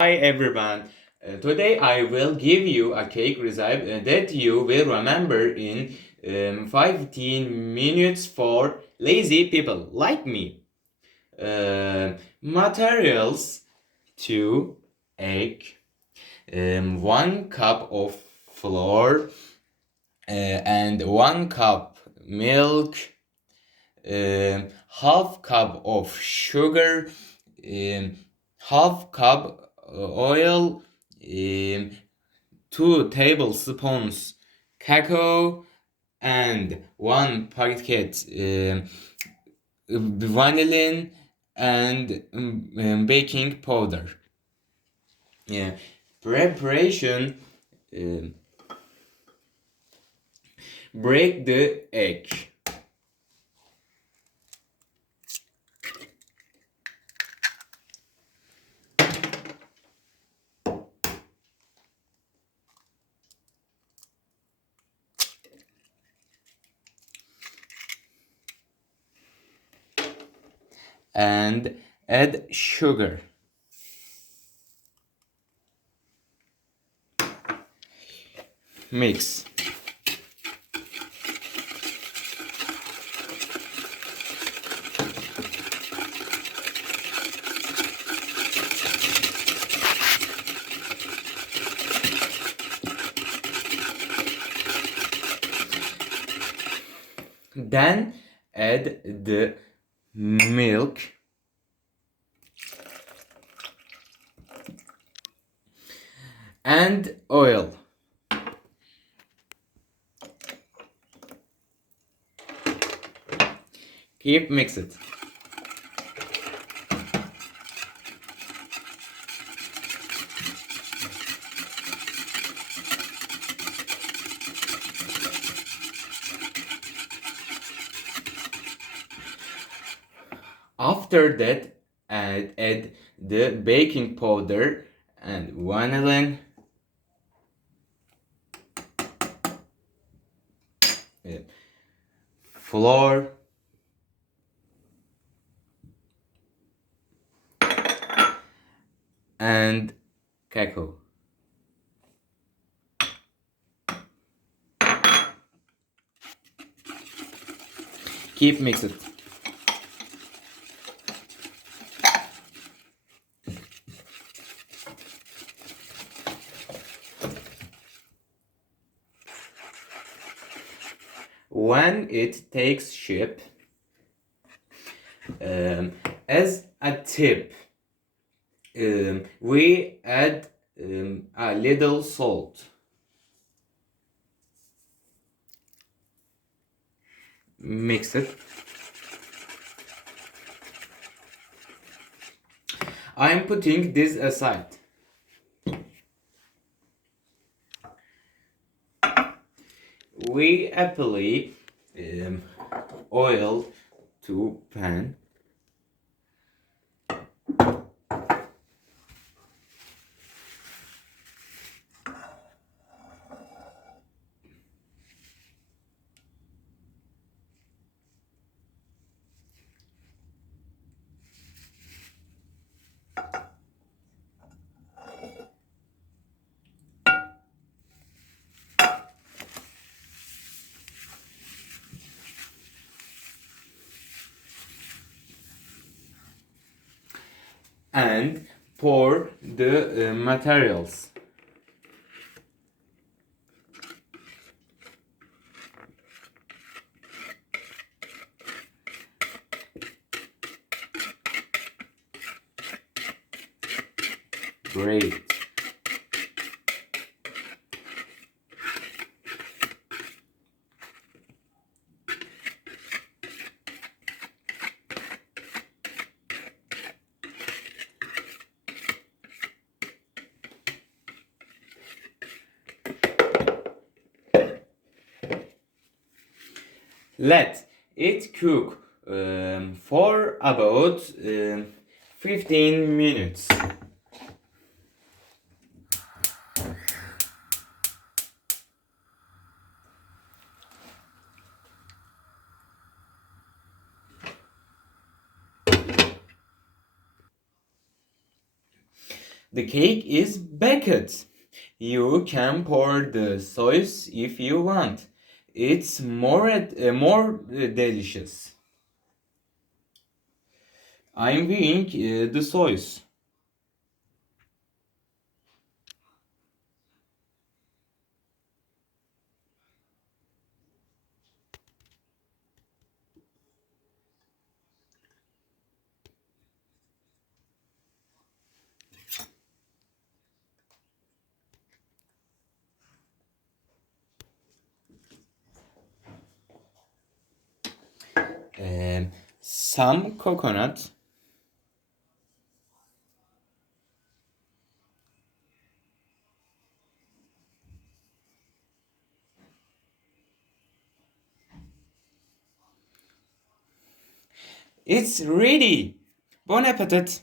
Hi everyone. Today I will give you a cake recipe that you will remember in 15 minutes for lazy people like me. Materials: 2 egg, 1 cup of flour, and 1 cup milk, half cup of sugar, um, half cup oil, 2 tablespoons cacao, and 1 packet vanillin, and baking powder. Yeah. Preparation: um, break the egg and add sugar. Mix. Then add the milk and oil. Keep mix it. After that, add the baking powder and vanillin, uh, flour, and cacao. Keep mix it. When it takes shape, um, as a tip, we add a little salt. Mix it. I'm putting this aside. We apply oil to pan. And pour the materials. Great. Let it cook for about 15 minutes. The cake is baked. You can pour the sauce if you want. It's more delicious. I'm viewing the sauce. Some coconut. It's ready. Bon appetit.